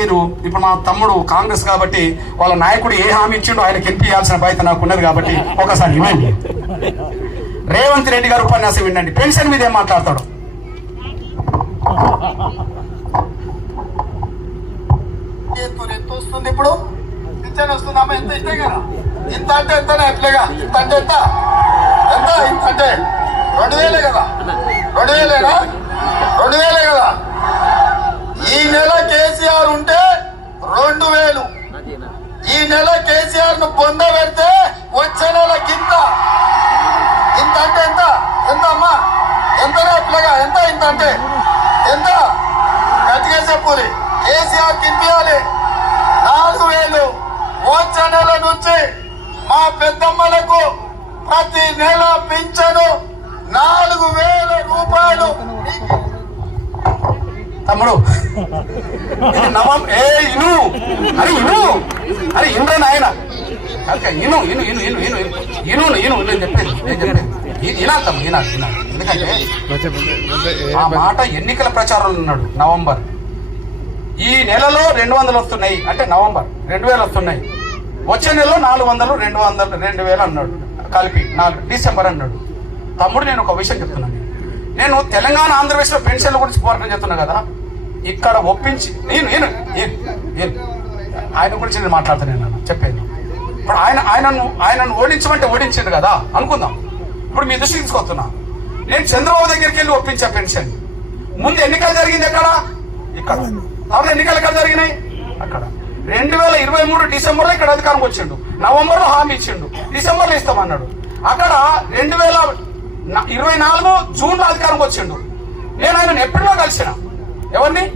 మీరు ఇప్పుడు మా తమ్ముడు కాంగ్రెస్ కాబట్టి వాళ్ళ నాయకుడు ఏ హామీ ఇచ్చిండో ఆయనకి ఎంపియాల్సిన బాధ్యత నాకు ఉన్నది కాబట్టి ఒకసారి వినండి. రేవంత్ రెడ్డి గారు ఉపన్యాసం వినండి. పెన్షన్ మీద ఏం మాట్లాడతాడు? ఎత్తు ఎంత వస్తుంది ఇప్పుడు? పింఛన్ వస్తుందమ్మా ఎంత ఇంతే కదా? ఇంత అంటే ఎంతనే ఎట్లేగా? ఇంత అంటే ఎంత? ఎంత? ఇంత అంటే రెండు వేలే కదా? రెండు వేలేనా? రెండు వేలే కదా? ఈ నెల కేసీఆర్ ఉంటే రెండు వేలు ఈ నెల కేసీఆర్ పొందబెడితే వచ్చే నెల గింత. ఇంత అంటే ఎంత? ఎంత అమ్మా? ఎంత ఎట్లేగా ఎంత ఇంత అంటే? ఎంత? గట్టిగా చెప్పుది కేసీఆర్ కింపియాలి నాలుగు వేలు వచ్చే నెల నుంచి మా పెద్దమ్మలకు ప్రతి నెల పింఛను నాలుగు వేల రూపాయలు. తమ్ముడు నవం ఏ ఇను. అరే ఇను. అందుకే ఇను ఇను ఇను ఇను ఇను ఇను ఇను నేను చెప్పేది నేను చెప్పేది ఇది వినాలి ఇనాలి ఎందుకంటే ఆ మాట ఎన్నికల ప్రచారంలో ఉన్నాడు నవంబర్. ఈ నెలలో రెండు వందలు వస్తున్నాయి అంటే నవంబర్ రెండు వేలు వస్తున్నాయి. వచ్చే నెలలో నాలుగు వందలు రెండు వందలు రెండు వేలు అన్నాడు కలిపి నాలుగు డిసెంబర్ అన్నాడు. తమ్ముడు నేను ఒక విషయం చెప్తున్నాను నేను తెలంగాణ ఆంధ్రప్రదేశ్లో పెన్షన్ల గురించి పోరాటం చెప్తున్నా కదా ఇక్కడ ఒప్పించి నేను నేను ఆయన గురించి నేను మాట్లాడుతున్నాను చెప్పేది. ఇప్పుడు ఆయన ఆయనను ఆయనను ఓడించమంటే ఓడించింది కదా? అనుకుందాం. ఇప్పుడు మీ దృష్టి తీసుకొస్తున్నా. నేను చంద్రబాబు దగ్గరికి వెళ్ళి ఒప్పించా పెన్షన్. ముందు ఎన్నికలు జరిగింది ఎక్కడ? ఇక్కడ. తర్వాత ఎన్నికలు ఎక్కడ జరిగినాయి? అక్కడ. రెండు వేల ఇరవై మూడు డిసెంబర్లో ఇక్కడ అధికారంకి వచ్చిండు. నవంబర్లో హామీ ఇచ్చిండు. డిసెంబర్లో ఇస్తామన్నాడు. అక్కడ రెండు వేల ఇరవై నాలుగు జూన్లో అధికారంకి వచ్చిండు. నేను ఆయన ఎప్పటిలో కలిసిన. ఎవరిని?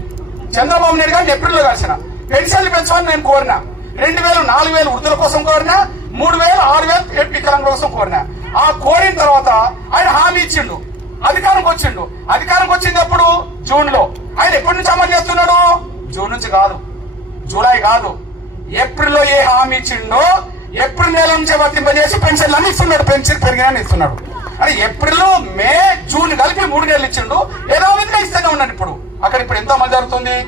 చంద్రబాబు నాయుడు గారిని ఏప్రిల్లో కలిసిన. పెన్షన్లు పెంచమని నేను కోరినా. రెండు వేలు నాలుగు వేలు వృద్ధుల కోసం కోరినా మూడు వేలు ఆరు వేలు వికలాంగుల కోసం కోరినా. ఆ కోరిన తర్వాత ఆయన హామీ ఇచ్చిండు. అధికారంకి వచ్చిండు. అధికారంకి వచ్చింది ఎప్పుడు జూన్లో ఆయన ఎప్పటి నుంచి అమలు చేస్తున్నాడు? జూన్ నుంచి కాదు. జూలై కాదు. ఏప్రిల్లో ఏ హామీ ఇచ్చిండో ఏప్రిల్ నెల నుంచి వర్తింపజేసి పెన్షన్లు అన్ని ఇస్తున్నాడు. పెన్షన్ పెరిగినా ఇస్తున్నాడు. అని ఏప్రిల్ మే జూన్ కలిపి మూడు నెలలు ఇచ్చిండు. ఏదో విధంగా ఇస్తూనే ఉన్నాడు ఇప్పుడు. అక్కడ ఇప్పుడు ఎంత అమలు జరుగుతుంది?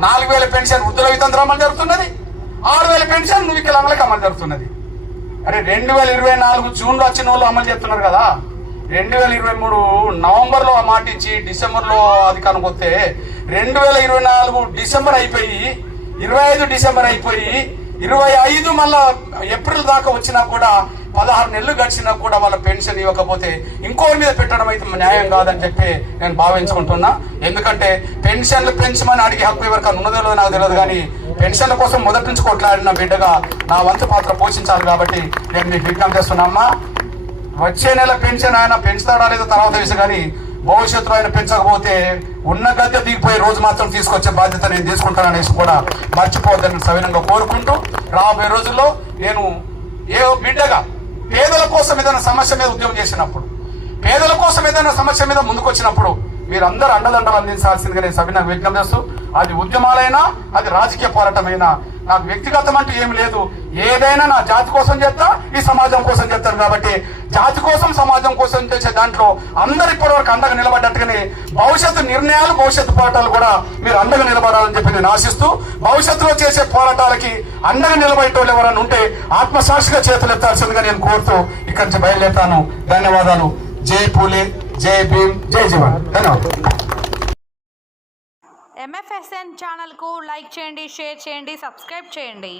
నాలుగు వేల పెన్షన్ వృద్ధుల వితంత్రం అమలు జరుగుతున్నది. ఆరు వేల పెన్షన్ వికలాంగులకు అమలు జరుగుతున్నది అరే రెండు వేల ఇరవై నాలుగు జూన్లో వచ్చిన వాళ్ళు అమలు చేస్తున్నారు కదా. రెండు వేల ఇరవై మూడు నవంబర్లో డిసెంబర్లో డిసెంబర్లో అధికారం వస్తే రెండు వేల ఇరవై నాలుగు డిసెంబర్ అయిపోయి ఇరవై ఐదు డిసెంబర్ అయిపోయి ఇరవై ఐదు మళ్ళా ఏప్రిల్ దాకా వచ్చినా కూడా పదహారు నెలలు గడిచినా కూడా వాళ్ళ పెన్షన్ ఇవ్వకపోతే ఇంకోరి మీద పెట్టడం అయితే న్యాయం కాదని చెప్పి నేను భావించుకుంటున్నా. ఎందుకంటే పెన్షన్లు పెంచమని అడిగే హక్కు ఎవరికైనా ఉన్నదో నాకు తెలియదు కానీ పెన్షన్ల కోసం మొదటి నుంచి కొట్లాడిన బిడ్డగా నా వంతు పాత్ర పోషించాలి కాబట్టి నేను మీకు విజ్ఞప్తి చేస్తున్నామ్మా వచ్చే నెల పెన్షన్ ఆయన పెంచుతాడా లేదో తర్వాత తెలుసు కానీ భవిష్యత్తులో ఆయన పెంచకపోతే ఉన్న గద్దె దిగిపోయే రోజు మాత్రం తీసుకొచ్చే బాధ్యత నేను తీసుకుంటాననేసి కూడా మర్చిపోవద్దని సవినంగా కోరుకుంటూ రాబోయే రోజుల్లో నేను ఏ బిడ్డగా పేదల కోసం ఏదైనా సమస్య మీద ఉద్యమం చేసినప్పుడు పేదల కోసం ఏదైనా సమస్య మీద ముందుకొచ్చినప్పుడు మీరందరూ అండదండలు అందించాల్సిందిగా నేను సభ్యులకు విజ్ఞప్తి చేస్తూ అది ఉద్యమాలైనా అది రాజకీయ పోరాటమైనా. నాకు వ్యక్తిగతం అంటూ ఏమి లేదు. ఏదైనా నా జాతి కోసం చేస్తా ఈ సమాజం కోసం చేస్తాను కాబట్టి జాతి కోసం సమాజం కోసం చేసే దాంట్లో అందరు ఇప్పటివరకు అండగా నిలబడ్డట్టుగానే భవిష్యత్తు నిర్ణయాలు భవిష్యత్తు పోరాటాలు కూడా మీరు అండగా నిలబడాలని చెప్పి నేను ఆశిస్తూ భవిష్యత్తులో చేసే పోరాటాలకి అండగా నిలబడేటోళ్ళు ఎవరైనా ఉంటే ఆత్మసాక్షిగా చేతులు ఎత్తాల్సిందిగా నేను కోరుతూ ఇక్కడి నుంచి బయలుదేరుతాను. ధన్యవాదాలు. జై పూలే. జై భీమ్ జై జవాన్. ధన్యవాదాలు. ఎంఎఫ్ఎస్ఎన్ ఛానల్కు లైక్ చేయండి షేర్ చేయండి సబ్స్క్రైబ్ చేయండి.